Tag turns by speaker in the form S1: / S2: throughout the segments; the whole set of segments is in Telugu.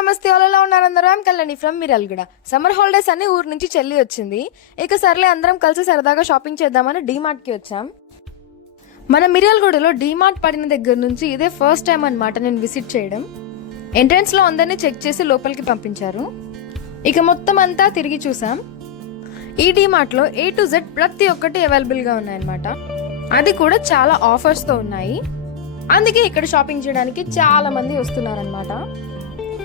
S1: నమస్తే వాళ్ళు ఉన్నారు అందరూ? I'm Kalyani from Miralguda summer holidays అన్ని ఊరు నుంచి చెల్లి వచ్చింది. ఇక సర్లే అందరం కలిసి సరదాగా షాపింగ్ చేద్దామని డీమార్ట్కి వచ్చాం. మన మిర్యాలగూడలో డీమార్ట్ పడిన దగ్గర నుంచి ఇదే ఫస్ట్ టైం అన్నమాట నేను విజిట్ చేయడం. ఎంట్రన్స్లో అందరినీ చెక్ చేసి లోపలికి పంపించారు. ఇక మొత్తం అంతా తిరిగి చూసాం. ఈ డీమార్ట్లో ఏ టు జెడ్ ప్రతి ఒక్కటి అవైలబుల్గా ఉన్నాయన్నమాట. అది కూడా చాలా ఆఫర్స్తో ఉన్నాయి. అందుకే ఇక్కడ షాపింగ్ చేయడానికి చాలా మంది వస్తున్నారనమాట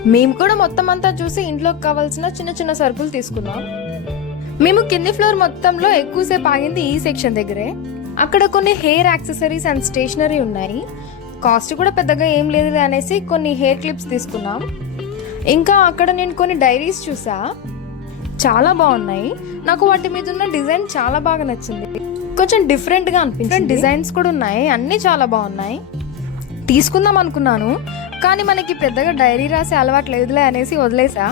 S1: మేము కూడా మొత్తం అంతా చూసి ఇంట్లోకి కావాల్సిన చిన్న చిన్న సరుకులు తీసుకున్నాం. మేము కింది ఫ్లోర్ మొత్తంలో ఎక్కువసేపు ఆగింది ఈ సెక్షన్ దగ్గరే. అక్కడ కొన్ని హెయిర్ యాక్సెసరీస్ అండ్ స్టేషనరీ ఉన్నాయి. కాస్ట్ కూడా పెద్దగా ఏం లేదు అనేసి కొన్ని హెయిర్ క్లిప్స్ తీసుకున్నాం. ఇంకా అక్కడ నేను కొన్ని డైరీస్ చూసా. చాలా బాగున్నాయి. నాకు వాటి మీద ఉన్న డిజైన్ చాలా బాగా నచ్చింది. కొంచెం డిఫరెంట్గా అనిపించింది. డిజైన్స్ కూడా ఉన్నాయి. అన్నీ చాలా బాగున్నాయి. తీసుకుందాం అనుకున్నాను కానీ మనకి పెద్దగా డైరీ రాసే అలవాటు లేదులే అనేసి వదిలేసా.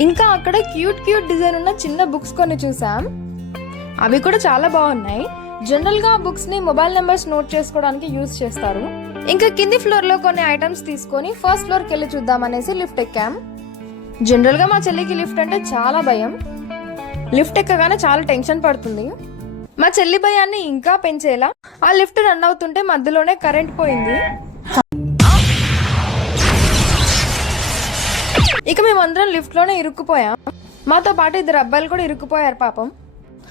S1: ఇంకా అక్కడ క్యూట్ క్యూట్ డిజైన్ ఉన్న చిన్న బుక్స్ కొన్ని చూసాం. అవి కూడా చాలా బాగున్నాయి. జనరల్గా బుక్స్ని మొబైల్ నెంబర్స్ నోట్ చేసుకోవడానికి యూజ్ చేస్తారు. ఇంకా కింది ఫ్లోర్లో కొన్ని ఐటమ్స్ తీసుకొని ఫస్ట్ ఫ్లోర్కి వెళ్ళి చూద్దాం అనేసి లిఫ్ట్ ఎక్కాం. జనరల్గా మా చెల్లికి లిఫ్ట్ అంటే చాలా భయం. లిఫ్ట్ ఎక్కగానే చాలా టెన్షన్ పడుతుంది. మా చెల్లి భయాన్ని ఇంకా పెంచేలా ఆ లిఫ్ట్ రన్ అవుతుంటే మధ్యలోనే కరెంట్ పోయింది. ఇక మేమందరం లిఫ్ట్లోనే ఇరుక్కుపోయాం. మాతో పాటు ఇద్దరు అబ్బాయిలు కూడా ఇరుక్కుపోయారు పాపం.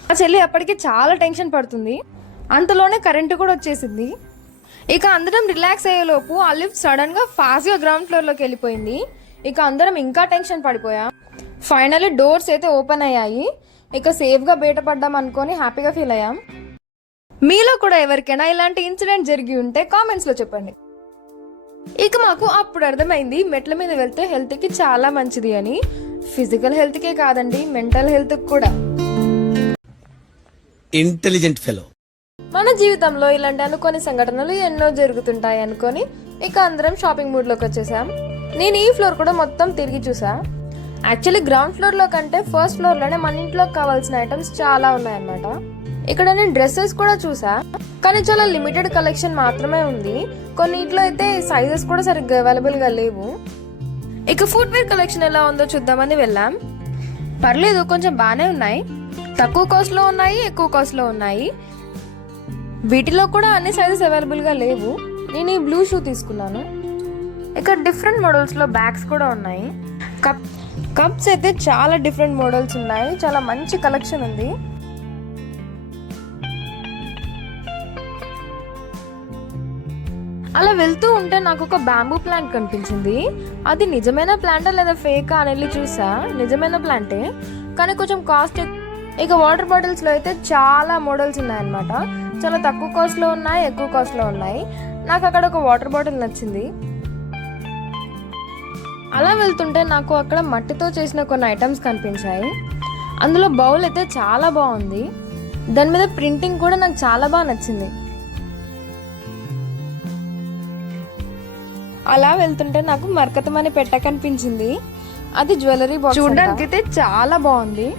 S1: మా చెల్లి అప్పటికి చాలా టెన్షన్ పడుతుంది. అంతలోనే కరెంటు కూడా వచ్చేసింది. ఇక అందరం రిలాక్స్ అయ్యేలోపు ఆ లిఫ్ట్ సడన్గా ఫాస్ట్గా గ్రౌండ్ ఫ్లోర్లోకి వెళ్ళిపోయింది. ఇక అందరం ఇంకా టెన్షన్ పడిపోయాం. ఫైనల్లీ డోర్స్ అయితే ఓపెన్ అయ్యాయి. ఇక సేఫ్గా బయటపడ్డాం అనుకొని హ్యాపీగా ఫీల్ అయ్యాం. మీలో కూడా ఎవరికైనా ఇలాంటి ఇన్సిడెంట్ జరిగి ఉంటే కామెంట్స్లో చెప్పండి. ఇక మాకు అప్పుడు అర్థమైంది మెట్ల మీద వెళ్తే హెల్త్కి చాలా మంచిది అని. ఫిజికల్ హెల్త్ కే కాదండి మెంటల్ హెల్త్ కూడా.
S2: ఇంటెలిజెంట్ ఫెలో
S1: మన జీవితంలో ఇలాంటి అనుకోని సంఘటనలు ఎన్నో జరుగుతుంటాయి అనుకొని ఇక అందరం షాపింగ్ మూడ్లోకి వచ్చేసాం. నేను ఈ ఫ్లోర్ కూడా మొత్తం తిరిగి చూసా. యాక్చువల్లీ గ్రౌండ్ ఫ్లోర్లో కంటే ఫస్ట్ ఫ్లోర్లోనే మన ఇంట్లోకి కావాల్సిన ఐటమ్స్ చాలా ఉన్నాయన్నమాట. ఇక్కడ నేను డ్రెస్సెస్ కూడా చూసా కానీ చాలా లిమిటెడ్ కలెక్షన్ మాత్రమే ఉంది. కొన్నిట్లో అయితే సైజెస్ కూడా సరిగ్గా అవైలబుల్గా లేవు. ఇక ఫుట్వేర్ కలెక్షన్ ఎలా ఉందో చూద్దామని వెళ్ళాం. పర్లేదు కొంచెం బాగానే ఉన్నాయి. తక్కువ కాస్ట్లో ఉన్నాయి ఎక్కువ కాస్ట్లో ఉన్నాయి. వీటిలో కూడా అన్ని సైజెస్ అవైలబుల్గా లేవు. నేను ఈ బ్లూ షూ తీసుకున్నాను. ఇక్కడ డిఫరెంట్ మోడల్స్లో బ్యాగ్స్ కూడా ఉన్నాయి. కప్ కప్స్ అయితే చాలా డిఫరెంట్ మోడల్స్ ఉన్నాయి. చాలా మంచి కలెక్షన్ ఉంది. అలా వెళ్తూ ఉంటే నాకు ఒక బ్యాంబూ ప్లాంట్ కనిపించింది. అది నిజమైన ప్లాంటా లేదా ఫేకా అని వెళ్ళి చూసా. నిజమైన ప్లాంటే కానీ కొంచెం కాస్ట్ ఇక వాటర్ బాటిల్స్లో అయితే చాలా మోడల్స్ ఉన్నాయన్నమాట. చాలా తక్కువ కాస్ట్లో ఉన్నాయి ఎక్కువ కాస్ట్లో ఉన్నాయి. నాకు అక్కడ ఒక వాటర్ బాటిల్ నచ్చింది. అలా వెళ్తుంటే నాకు అక్కడ మట్టితో చేసిన కొన్ని ఐటమ్స్ కనిపించాయి. అందులో బౌల్ అయితే చాలా బాగుంది. దాని మీద ప్రింటింగ్ కూడా నాకు చాలా బాగా నచ్చింది. అలా వెళ్తుంటే నాకు మరకతమని పెట్ట కనిపించింది. అది జ్యువెలరీ బాక్స్ చూడడానికి అయితే చాలా బాగుంది.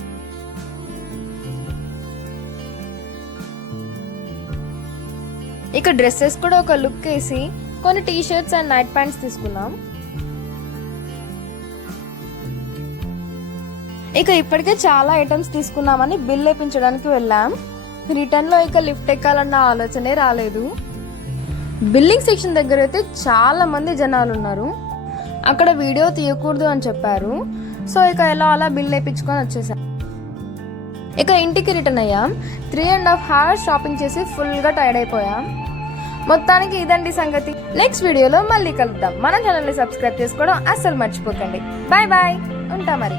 S1: ఇక డ్రెస్సెస్ కూడా ఒక లుక్ వేసి కొన్ని T shirts and night pants తీసుకున్నాం ఇక ఇప్పటికే చాలా ఐటమ్స్ తీసుకున్నామని బిల్ వేపించడానికి వెళ్ళాం. రిటర్న్లో ఇక లిఫ్ట్ ఎక్కాలన్న ఆలోచనే రాలేదు. బిల్లింగ్ సెక్షన్ దగ్గర అయితే చాలా మంది జనాలు ఉన్నారు. అక్కడ వీడియో తీయకూడదు అని చెప్పారు. సో ఇక ఎలా అలా బిల్ వేయించుకొని వచ్చేసాం. ఇక ఇంటికి రిటర్న్ అయ్యాం. Three and half hours shopping చేసి ఫుల్గా టైర్డ్ అయిపోయాం. మొత్తానికి ఇదండి సంగతి. నెక్స్ట్ వీడియోలో మళ్ళీ కలుద్దాం. మన ఛానల్ని సబ్స్క్రైబ్ చేసుకోవడం అస్సలు మర్చిపోకండి. బాయ్ బాయ్ ఉంటా మరి.